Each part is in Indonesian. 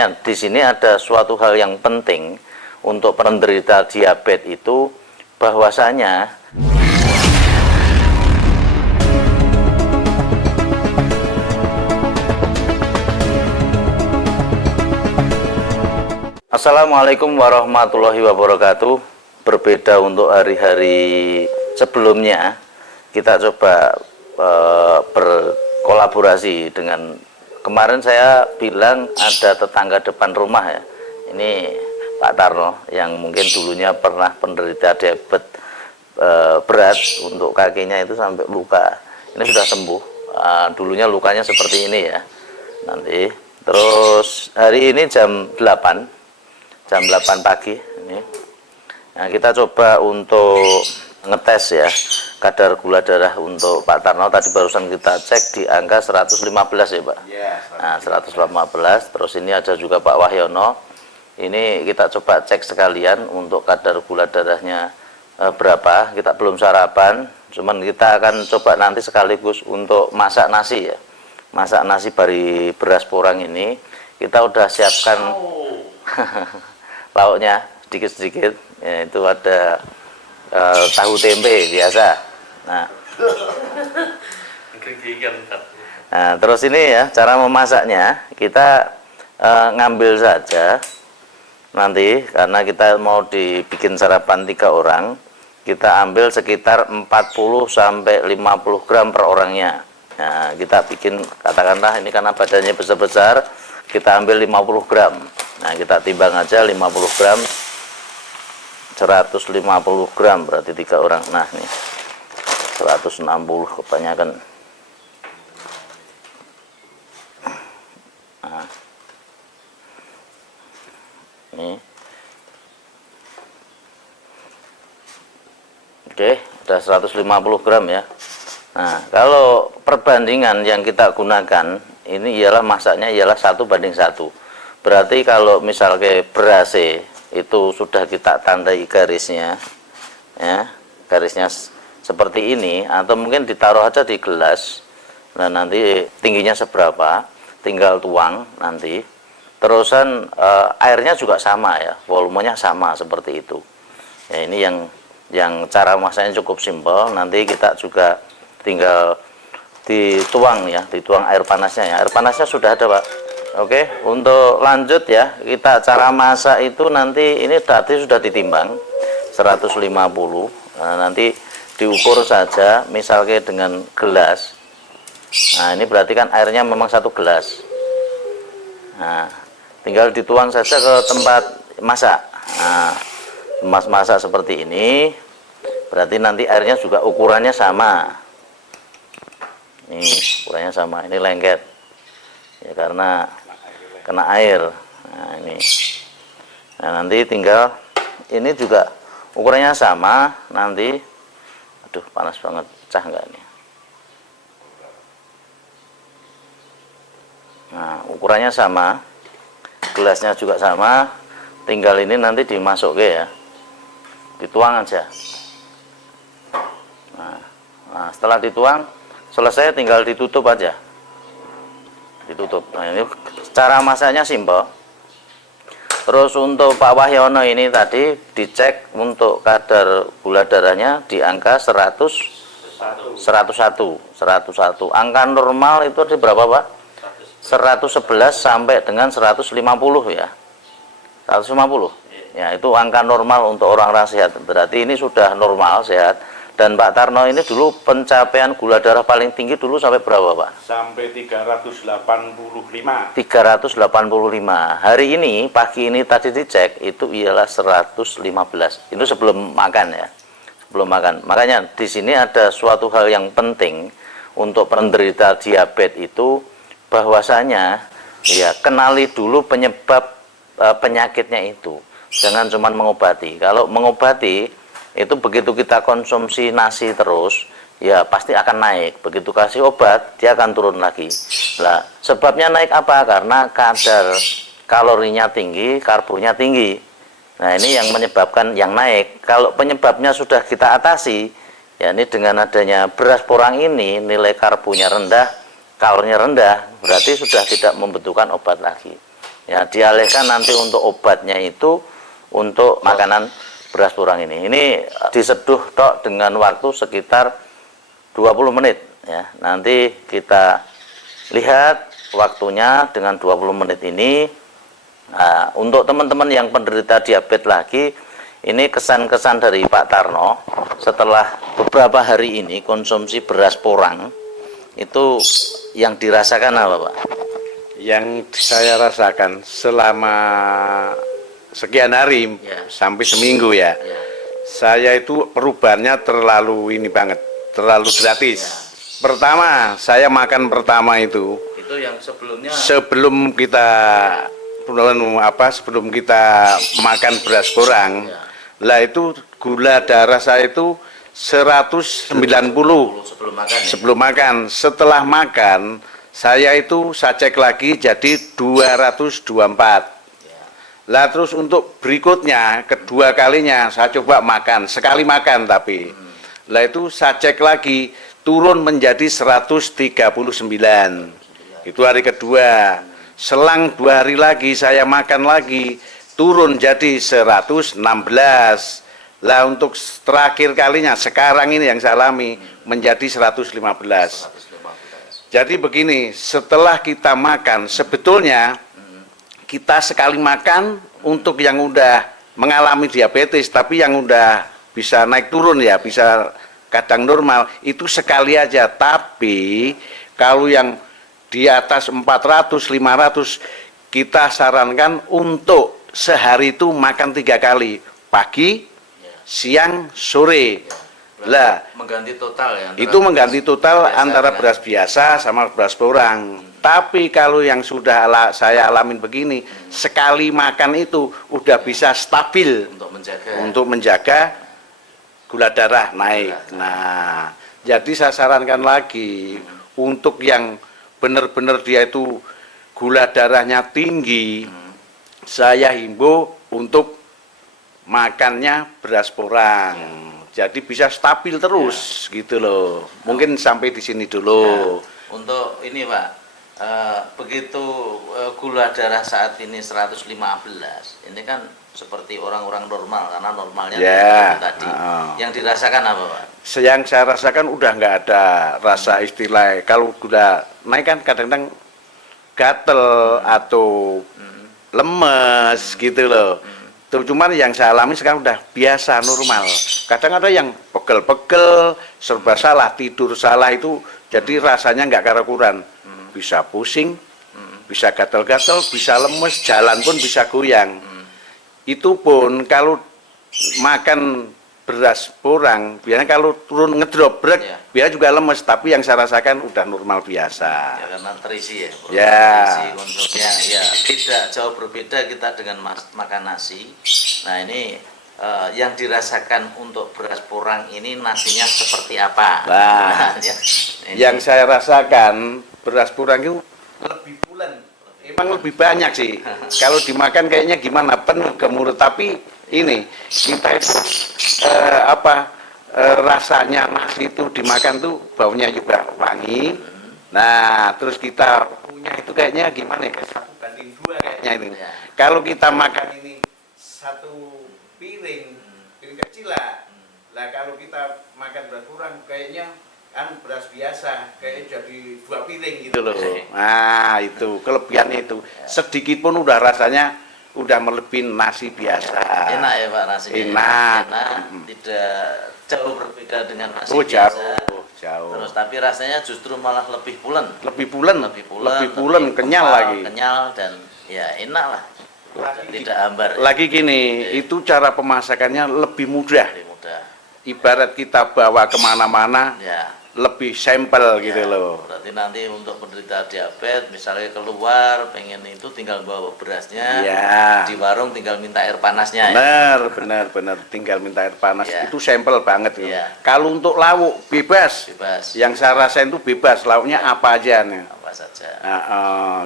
Ya, di sini ada suatu hal yang penting untuk penderita diabetes itu, bahwasanya Assalamualaikum warahmatullahi wabarakatuh. Berbeda untuk hari-hari sebelumnya, kita coba berkolaborasi dengan, kemarin saya bilang ada tetangga depan rumah ya, ini Pak Tarno yang mungkin dulunya pernah penderita diabetes berat, untuk kakinya itu sampai luka. Ini sudah sembuh. Dulunya lukanya seperti ini ya. Nanti terus hari ini jam 8 pagi ini. Nah, kita coba untuk ngetes ya kadar gula darah untuk Pak Tarno. Tadi barusan kita cek di angka 115 ya Pak. Nah, 115. Terus ini ada juga Pak Wahyono. Ini kita coba cek sekalian untuk kadar gula darahnya berapa. Kita belum sarapan, cuman kita akan coba nanti sekaligus untuk masak nasi ya. Masak nasi dari beras porang ini. Kita udah siapkan lauknya sedikit-sedikit, yaitu ada tahu tempe biasa. Nah, terus ini ya cara memasaknya, kita ngambil saja nanti, karena kita mau dibikin sarapan 3 orang, kita ambil sekitar 40-50 gram per orangnya. Nah, kita bikin, katakanlah ini karena badannya besar-besar, kita ambil 50 gram. Nah, kita timbang aja 50 gram, 150 gram berarti 3 orang. Nah, nih 160 kebanyakan. Nah, ini oke, udah 150 gram ya. Nah, kalau perbandingan yang kita gunakan ini ialah masaknya ialah 1:1. Berarti kalau misalnya beras itu sudah kita tandai garisnya ya, garisnya seperti ini, atau mungkin ditaruh aja di gelas. Nah, nanti tingginya seberapa tinggal tuang nanti. Terusan airnya juga sama ya, volumenya sama seperti itu ya. Ini yang cara masaknya cukup simpel. Nanti kita juga tinggal dituang ya, dituang air panasnya ya. Air panasnya sudah ada Pak. Oke, untuk lanjut ya, kita cara masak itu nanti ini berarti sudah ditimbang 150. Nah, nanti diukur saja misalnya dengan gelas. Nah, ini berarti kan airnya memang 1 gelas. Nah, tinggal dituang saja ke tempat masak. Nah, masak seperti ini, berarti nanti airnya juga ukurannya sama. Ini ukurannya sama, ini lengket ya karena kena air. Nah, ini, nah nanti tinggal ini juga ukurannya sama nanti. Aduh, panas banget, pecah enggak ini? Nah, ukurannya sama, gelasnya juga sama, tinggal ini nanti dimasuk ya, dituang aja. Nah, setelah dituang selesai, tinggal ditutup aja, ditutup. Nah, ini cara masaknya simpel. Terus untuk Pak Wahyono ini tadi dicek untuk kadar gula darahnya di angka 101. Angka normal itu di berapa Pak? 111 sampai dengan 150 ya. 150 ya, itu angka normal untuk orang-orang sehat. Berarti ini sudah normal, sehat. Dan Pak Tarno ini dulu pencapaian gula darah paling tinggi dulu sampai berapa Pak? Sampai 385. 385. Hari ini, pagi ini tadi dicek itu ialah 115. Itu sebelum makan ya. Sebelum makan. Makanya di sini ada suatu hal yang penting untuk penderita diabetes itu, bahwasanya ya kenali dulu penyebab penyakitnya itu. Jangan cuma mengobati. Kalau mengobati itu begitu kita konsumsi nasi terus ya pasti akan naik. Begitu kasih obat dia akan turun lagi. Lah, sebabnya naik apa? Karena kadar kalorinya tinggi, karbonya tinggi. Nah, ini yang menyebabkan yang naik. Kalau penyebabnya sudah kita atasi, ya ini dengan adanya beras porang ini, nilai karbonya rendah, kalorinya rendah, berarti sudah tidak membutuhkan obat lagi. Ya, dialihkan nanti untuk obatnya itu untuk makanan beras porang ini. Ini diseduh tok dengan waktu sekitar 20 menit ya. Nanti kita lihat waktunya dengan 20 menit ini. Nah, untuk teman-teman yang penderita diabetes lagi, ini kesan-kesan dari Pak Tarno setelah beberapa hari ini konsumsi beras porang itu yang dirasakan apa, Pak? Yang saya rasakan selama sekian hari sampai seminggu ya, saya itu perubahannya terlalu ini banget, terlalu gratis. Pertama, saya makan pertama itu yang sebelumnya sebelum kita makan beras porang, lah itu gula darah saya itu 190 sebelum makan. Setelah makan saya itu saya cek lagi jadi 224. Lah terus untuk berikutnya kedua kalinya saya coba makan, sekali makan tapi lah itu saya cek lagi turun menjadi 139. Itu hari kedua. Selang 2 hari lagi saya makan lagi turun jadi 116. Lah untuk terakhir kalinya sekarang ini yang saya alami menjadi 115. Jadi begini, setelah kita makan sebetulnya kita sekali makan untuk yang udah mengalami diabetes tapi yang udah bisa naik turun ya, bisa kadang normal itu sekali aja. Tapi kalau yang di atas 400, 500 kita sarankan untuk sehari itu makan 3 kali, pagi, siang, sore. Lah, mengganti total ya. Itu mengganti total antara beras biasa sama beras porang. Tapi kalau yang sudah saya alamin begini, sekali makan itu udah bisa stabil untuk menjaga gula darah naik. Nah, jadi saya sarankan lagi untuk yang benar-benar dia itu gula darahnya tinggi, saya himbau untuk makannya beras porang. Jadi bisa stabil terus gitu loh. Mungkin sampai di sini dulu. Untuk ini Pak, begitu gula darah saat ini 115, ini kan seperti orang-orang normal karena normalnya tadi. Yang dirasakan apa Pak? Yang saya rasakan udah nggak ada rasa istilah. Kalau gula naik kan kadang-kadang gatel atau lemes gitu loh. Tuh, cuman yang saya alami sekarang udah biasa normal. Kadang ada yang pegel-pegel, serba salah, tidur salah itu jadi rasanya nggak karuan. Bisa pusing, bisa gatel-gatel, bisa lemes, jalan pun bisa goyang. Itu pun kalau makan beras porang, biasanya kalau turun ngedrop brek, biasanya juga lemes. Tapi yang saya rasakan udah normal biasa. Ya karena terisi ya. Ya. Terisi untuknya ya tidak jauh berbeda kita dengan makan nasi. Nah ini yang dirasakan untuk beras porang ini nasinya seperti apa? Nah, yang saya rasakan beras porang itu lebih bulan. Emang lebih banyak sih. Kalau dimakan kayaknya gimana penuh ke mulut, tapi ini kita itu rasanya nasi itu dimakan tuh baunya juga wangi. Nah, terus kita punya itu kayaknya gimana ya? 1:2 kayaknya ini. Kalau kita makan ini 1 piring kecil lah. Lah kalau kita makan beras porang kayaknya kan beras biasa kayak jadi 2 piring gitu loh. Nah, itu kelebihannya itu. Sedikit pun udah rasanya udah melebihi nasi biasa. Enak ya Pak nasinya. Enak. Tidak jauh berbeda dengan nasi biasa. Jauh. Terus tapi rasanya justru malah lebih pulen. Lebih pulen, kenyal lagi. Kenyal dan ya enak lah. Tidak hambar. Lagi gini, itu cara pemasakannya lebih mudah. Ibarat kita bawa kemana-mana, lebih sampel gitu loh. Berarti nanti untuk penderita diabetes misalnya keluar pengen itu tinggal bawa berasnya, di warung tinggal minta air panasnya. Benar, tinggal minta air panas. Itu sampel banget gitu. Kalau untuk lauk bebas. Yang saya rasain itu bebas, lauknya apa aja nih. Apa saja.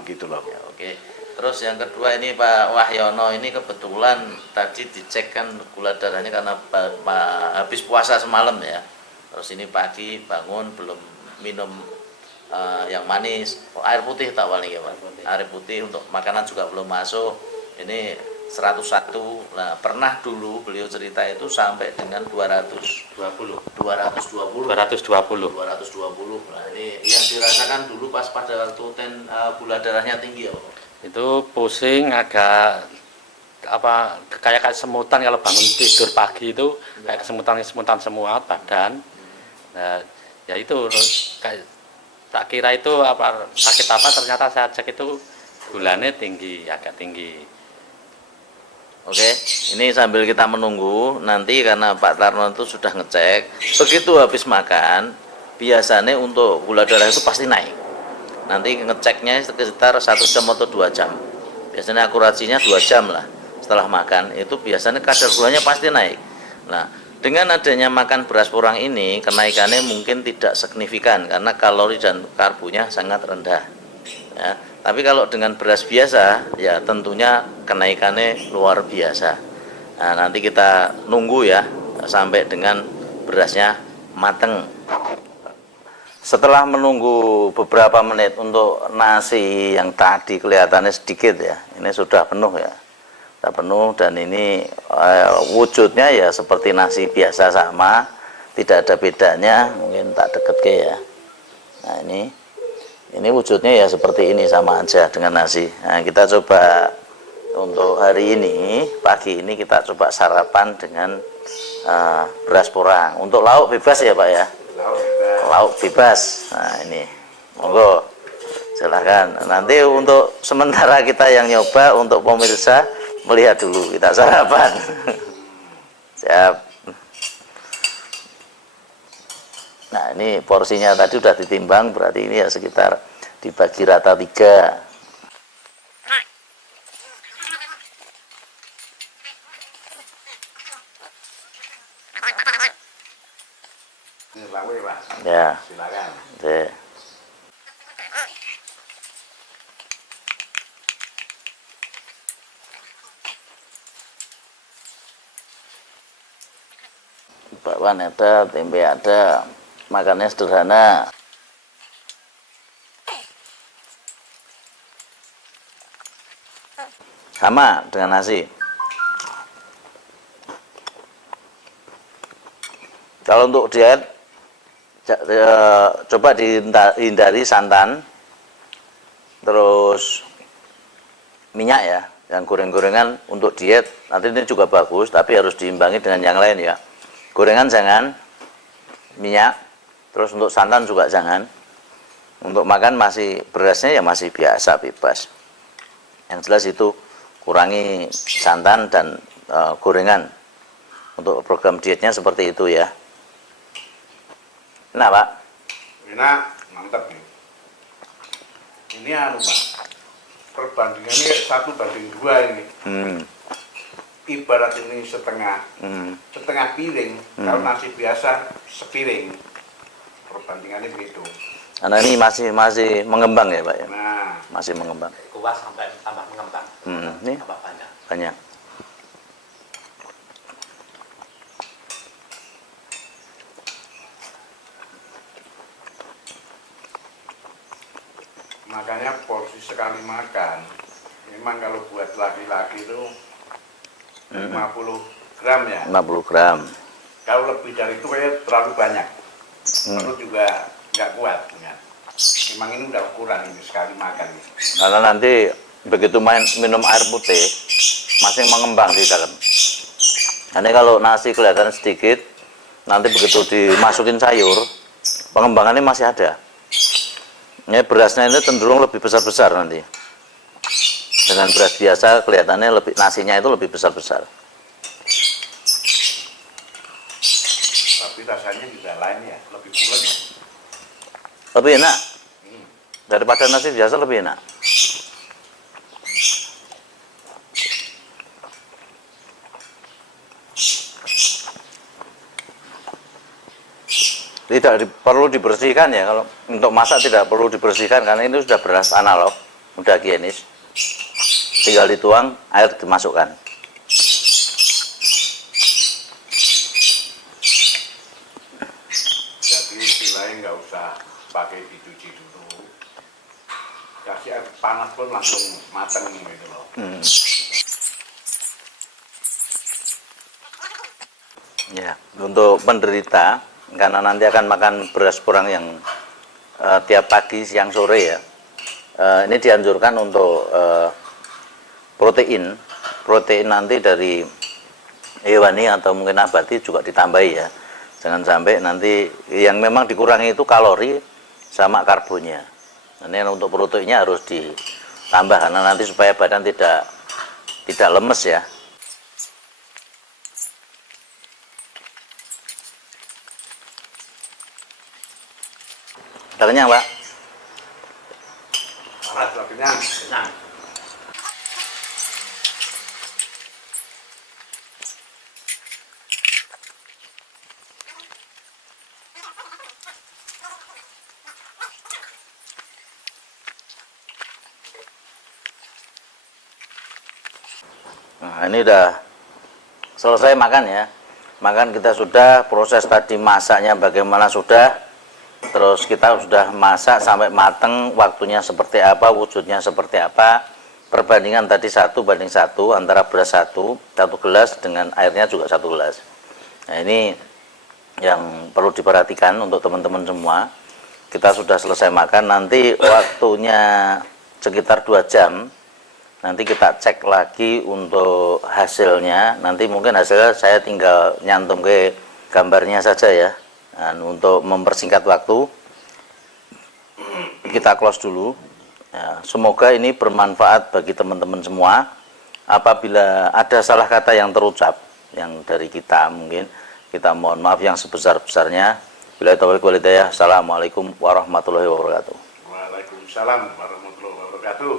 Gitu loh. Ya, oke. Terus yang kedua ini Pak Wahyono ini kebetulan tadi dicek kan gula darahnya karena habis puasa semalam ya. Terus ini pagi bangun belum minum yang manis. Air putih tak paling ya Pak. Air putih untuk makanan juga belum masuk. Ini 101. Nah, pernah dulu beliau cerita itu sampai dengan 220. 220. 220. 220. Nah, ini yang dirasakan dulu pas pada waktu gula darahnya tinggi ya Pak. Itu pusing, agak apa kayak semutan kalau bangun tidur pagi itu kayak kesemutan semua badan. Nah, ya itu kayak tak kira itu apa sakit apa, ternyata saya cek itu gulanya tinggi, agak tinggi. Oke, ini sambil kita menunggu, nanti karena Pak Tarno itu sudah ngecek, begitu habis makan, biasanya untuk gula darah itu pasti naik. Nanti ngeceknya sekitar 1 jam atau 2 jam. Biasanya akurasinya 2 jam lah. Setelah makan, itu biasanya kadar gulanya pasti naik. Nah, dengan adanya makan beras porang ini, kenaikannya mungkin tidak signifikan, karena kalori dan karbonya sangat rendah. Ya, tapi kalau dengan beras biasa ya tentunya kenaikannya luar biasa. Nah, nanti kita nunggu ya sampai dengan berasnya mateng. Setelah menunggu beberapa menit untuk nasi yang tadi kelihatannya sedikit ya, ini sudah penuh ya, sudah penuh, dan ini wujudnya ya seperti nasi biasa sama, tidak ada bedanya. Mungkin tak deket ke ya. Nah, ini wujudnya ya seperti ini, sama aja dengan nasi. Nah, kita coba untuk hari ini, pagi ini kita coba sarapan dengan beras porang. Untuk lauk bebas ya Pak ya? Lauk bebas. Nah, ini, monggo, silahkan. Nanti untuk sementara kita yang nyoba, untuk pemirsa melihat dulu kita sarapan. Siap. Nah, ini porsinya tadi sudah ditimbang, berarti ini ya sekitar dibagi rata 3. Ini lawe, Pak. Ya. Silakan. Oke. Bakwan ada, tempe ada, makannya sederhana. Sama dengan nasi. Kalau untuk diet, coba dihindari santan, terus minyak ya, yang goreng-gorengan. Untuk diet nanti ini juga bagus, tapi harus diimbangi dengan yang lain ya. Gorengan jangan, minyak, terus untuk santan juga jangan. Untuk makan masih berasnya ya masih biasa, bebas. Yang jelas itu kurangi santan dan gorengan. Untuk program dietnya seperti itu ya. Nah Pak, Enak, mantap nih. Ini anu Pak, perbandingannya 1:2 ini. Ibarat ini setengah piring, kalau nasi biasa sepiring. Perbandingannya begitu. karena ini masih mengembang ya Pak ya, Nah, masih mengembang. Kuah sampai tambah mengembang. Ini Tambah banyak. banyak. makanya porsi sekali makan. Memang kalau buat laki-laki itu 50 gram ya. 50 gram. Kalau lebih dari itu kayak terlalu banyak. Perut juga nggak kuat. Ya. Memang ini udah ukuran ini sekali makan. Karena nanti begitu minum air putih masih mengembang di dalam. Nanti kalau nasi kelihatan sedikit, nanti begitu dimasukin sayur, pengembangannya masih ada. Ini berasnya ini cenderung lebih besar-besar nanti. Dengan beras biasa kelihatannya nasinya itu lebih besar-besar. Tapi rasanya juga lain ya, lebih pulen ya. Lebih enak. Daripada nasi biasa lebih enak. Perlu dibersihkan ya, kalau untuk masak tidak perlu dibersihkan karena ini sudah beras analog, sudah higienis. Tinggal dituang, air dimasukkan. Jadi istilahnya nggak usah pakai dicuci dulu. pun langsung mateng gitu loh. Ya, untuk penderita karena nanti akan makan beras kurang yang tiap pagi, siang, sore ya. Ini dianjurkan untuk protein nanti dari hewani atau mungkin nabati juga ditambahi ya. Jangan sampai nanti yang memang dikurangi itu kalori sama karbonnya. Ini untuk proteinnya harus ditambah karena nanti supaya badan tidak lemes ya. Udah kenyang, Pak? Sudah kenyang. Kenyang. Nah, ini udah selesai makan ya. Makan kita sudah, proses tadi masaknya bagaimana sudah. Terus kita sudah masak sampai mateng, waktunya seperti apa, wujudnya seperti apa. Perbandingan tadi 1:1 antara beras satu gelas dengan airnya juga 1 gelas. Nah, ini yang perlu diperhatikan untuk teman-teman semua. Kita sudah selesai makan, nanti waktunya sekitar 2 jam. Nanti kita cek lagi untuk hasilnya. Nanti mungkin hasilnya saya tinggal nyantum ke gambarnya saja ya. Dan untuk mempersingkat waktu, kita close dulu. Ya, semoga ini bermanfaat bagi teman-teman semua. Apabila ada salah kata yang terucap, yang dari kita mungkin, kita mohon maaf yang sebesar-besarnya. Billahi taufiq wal hidayah. Assalamualaikum warahmatullahi wabarakatuh. Waalaikumsalam warahmatullahi wabarakatuh.